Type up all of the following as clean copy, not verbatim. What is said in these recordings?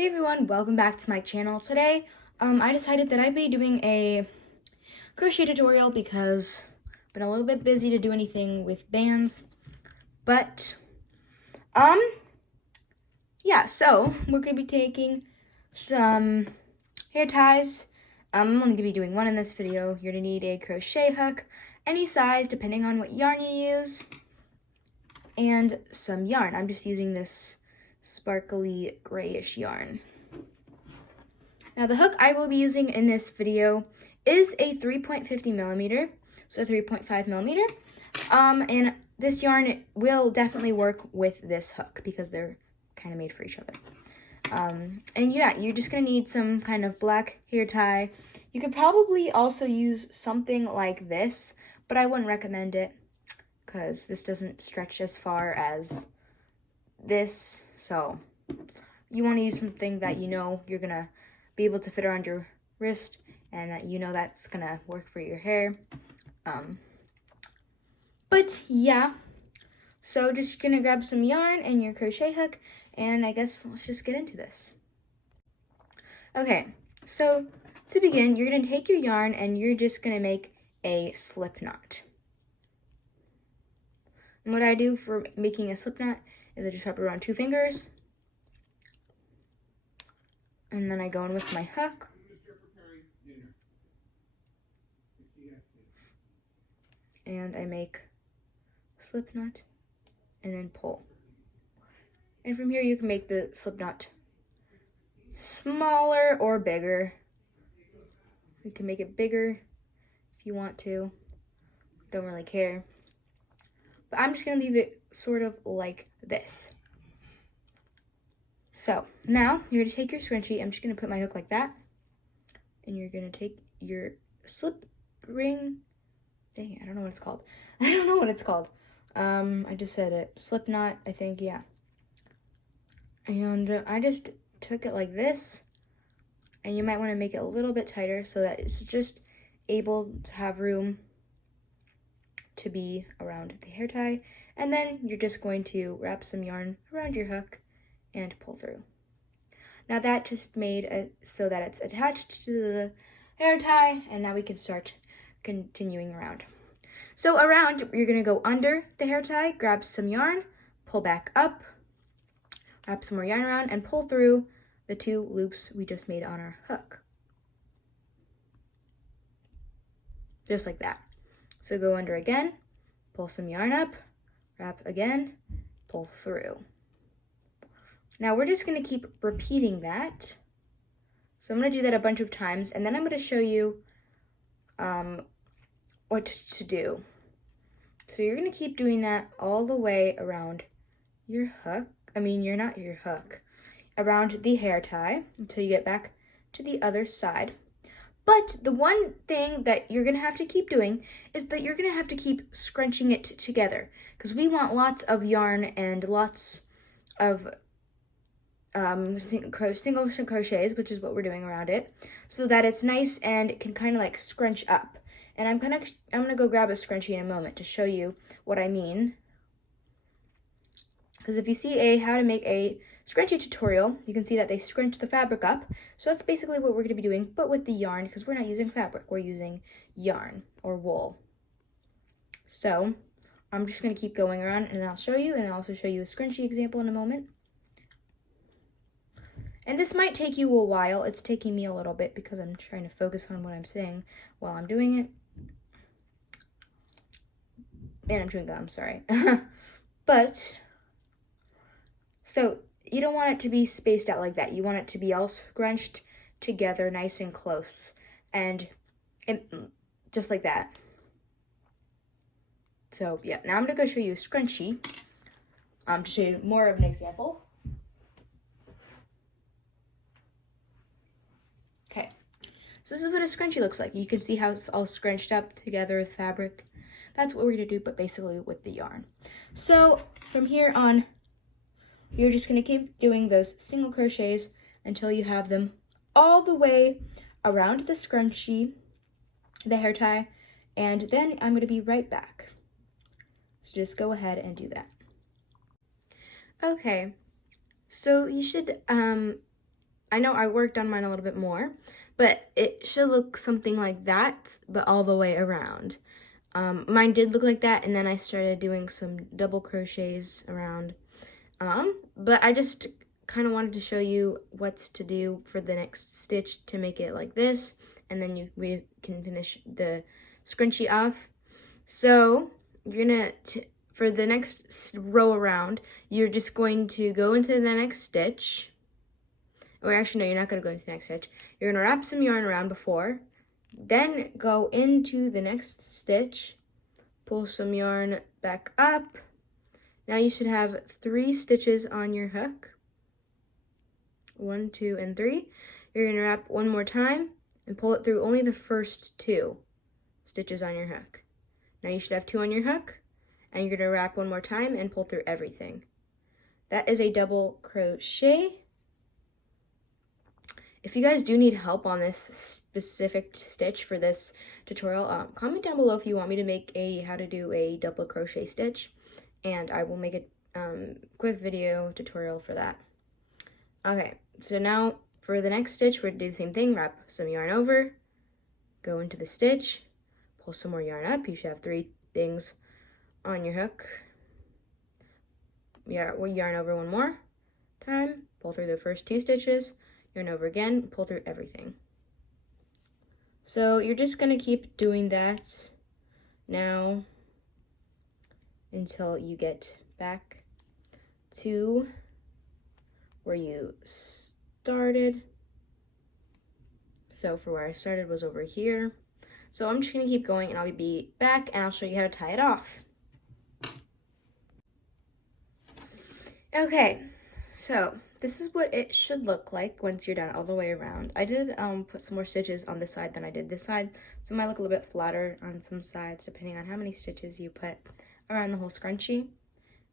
Hey everyone, welcome back to my channel. Today, I decided that I'd be doing a crochet tutorial because I've been a little bit busy to do anything with bands. But, yeah, so we're going to be taking some hair ties. I'm only going to be doing one in this video. You're going to need a crochet hook, any size depending on what yarn you use, and some yarn. I'm just using this sparkly grayish yarn. Now the hook I will be using in this video is a 3.50 millimeter, so 3.5 millimeter. And this yarn will definitely work with this hook because they're kind of made for each other. And yeah, you're just gonna need some kind of black hair tie. You could probably also use something like this, but I wouldn't recommend it because this doesn't stretch as far as this. So you want to use something that you know you're gonna be able to fit around your wrist and that you know that's gonna work for your hair. But yeah, so just gonna grab some yarn and your crochet hook, and I guess let's just get into this. Okay, so to begin, you're gonna take your yarn and you're just gonna make a slip knot. And what I do for making a slip knot is I just wrap it around 2 fingers, and then I go in with my hook. And I make a slip knot and then pull. And from here you can make the slip knot smaller or bigger. You can make it bigger if you want to. Don't really care. But I'm just gonna leave it sort of like this. So now you're gonna take your scrunchie. I'm just gonna put my hook like that. And you're gonna take your slip ring. Dang it, I don't know what it's called. I don't know what it's called. I just said it. Slip knot, I think, yeah. And I just took it like this. And you might want to make it a little bit tighter so that it's just able to have room to be around the hair tie. And then you're just going to wrap some yarn around your hook and pull through. Now that just made it so that it's attached to the hair tie, and now we can start continuing around. So around, you're gonna go under the hair tie, grab some yarn, pull back up, wrap some more yarn around, and pull through the 2 loops we just made on our hook. Just like that. So go under again, pull some yarn up, wrap again, pull through. Now we're just gonna keep repeating that. So I'm gonna do that a bunch of times, and then I'm gonna show you what to do. So you're gonna keep doing that all the way around your hook. Not your hook. Around the hair tie until you get back to the other side. But the one thing that you're gonna have to keep doing is that you're gonna have to keep scrunching it together because we want lots of yarn and lots of single crochets, which is what we're doing around it, so that it's nice and it can kind of like scrunch up. And I'm gonna go grab a scrunchie in a moment to show you what I mean. Because if you see how to make a scrunchie tutorial, you can see that they scrunch the fabric up. So that's basically what we're gonna be doing, but with the yarn, because we're not using fabric, we're using yarn or wool. So I'm just gonna keep going around and I'll show you, and I'll also show you a scrunchie example in a moment. And this might take you a while. It's taking me a little bit because I'm trying to focus on what I'm saying while I'm doing it. And I'm chewing gum, sorry. But, so you don't want it to be spaced out like that. You want it to be all scrunched together nice and close. And just like that. So yeah, now I'm gonna go show you a scrunchie to show you more of an example. Okay, so this is what a scrunchie looks like. You can see how it's all scrunched up together with fabric. That's what we're gonna do, but basically with the yarn. So from here on, you're just gonna keep doing those single crochets until you have them all the way around the scrunchie, the hair tie, and then I'm gonna be right back. So just go ahead and do that. Okay, so you should I know I worked on mine a little bit more, but it should look something like that, but all the way around. Mine did look like that, and then I started doing some double crochets around. But I just kind of wanted to show you what to do for the next stitch to make it like this, and then we can finish the scrunchie off. So you're gonna, for the next row around, you're just going to go into the next stitch. Or actually, no, you're not gonna go into the next stitch. You're gonna wrap some yarn around before, then go into the next stitch, pull some yarn back up. Now you should have 3 stitches on your hook. 1, 2, and 3. You're gonna wrap one more time and pull it through only the first 2 stitches on your hook. Now you should have 2 on your hook, and you're gonna wrap one more time and pull through everything. That is a double crochet. If you guys do need help on this specific stitch for this tutorial, comment down below if you want me to make a how to do a double crochet stitch, and I will make a quick video tutorial for that. Okay, so now for the next stitch, we're gonna do the same thing. Wrap some yarn over, go into the stitch, pull some more yarn up. You should have 3 things on your hook. Yeah, we'll yarn over one more time, pull through the first 2 stitches, yarn over again, pull through everything. So you're just gonna keep doing that now until you get back to where you started. So for where I started was over here. So I'm just gonna keep going, and I'll be back, and I'll show you how to tie it off. Okay, so this is what it should look like once you're done all the way around. I did put some more stitches on this side than I did this side, so it might look a little bit flatter on some sides depending on how many stitches you put around the whole scrunchie.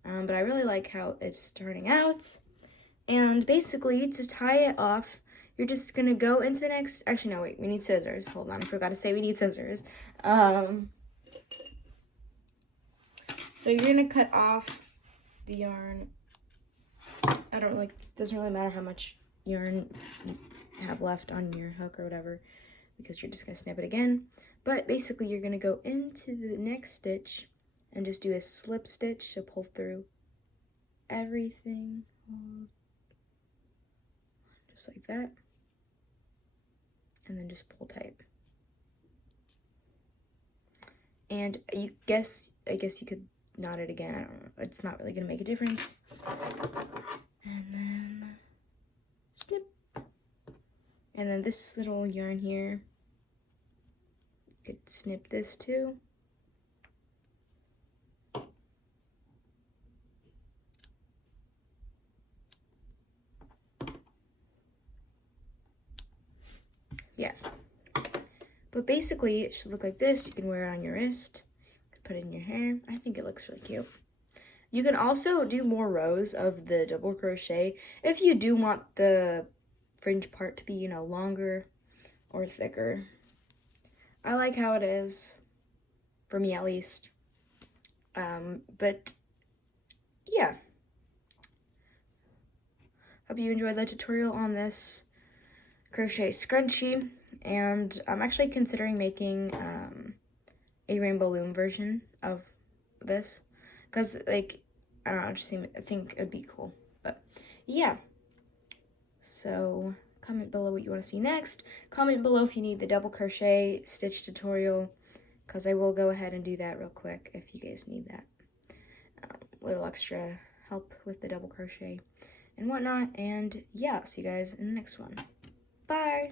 But I really like how it's turning out. And basically, to tie it off, you're just gonna go into the next, actually no, wait, we need scissors. Hold on, I forgot to say we need scissors. So you're gonna cut off the yarn. Doesn't really matter how much yarn you have left on your hook or whatever, because you're just gonna snip it again. But basically, you're gonna go into the next stitch and just do a slip stitch to pull through everything, just like that, and then just pull tight. And I guess you could knot it again. I don't know. It's not really gonna make a difference. And then snip. And then this little yarn here, you could snip this too. Yeah. But basically, it should look like this. You can wear it on your wrist. You can put it in your hair. I think it looks really cute. You can also do more rows of the double crochet if you do want the fringe part to be, you know, longer or thicker. I like how it is, for me at least. But yeah. Hope you enjoyed the tutorial on this crochet scrunchie, and I'm actually considering making a rainbow loom version of this, because, like, I don't know, I think it'd be cool. But yeah, so comment below what you want to see next. Comment below if you need the double crochet stitch tutorial, because I will go ahead and do that real quick if you guys need that little extra help with the double crochet and whatnot. And yeah, I'll see you guys in the next one. Bye.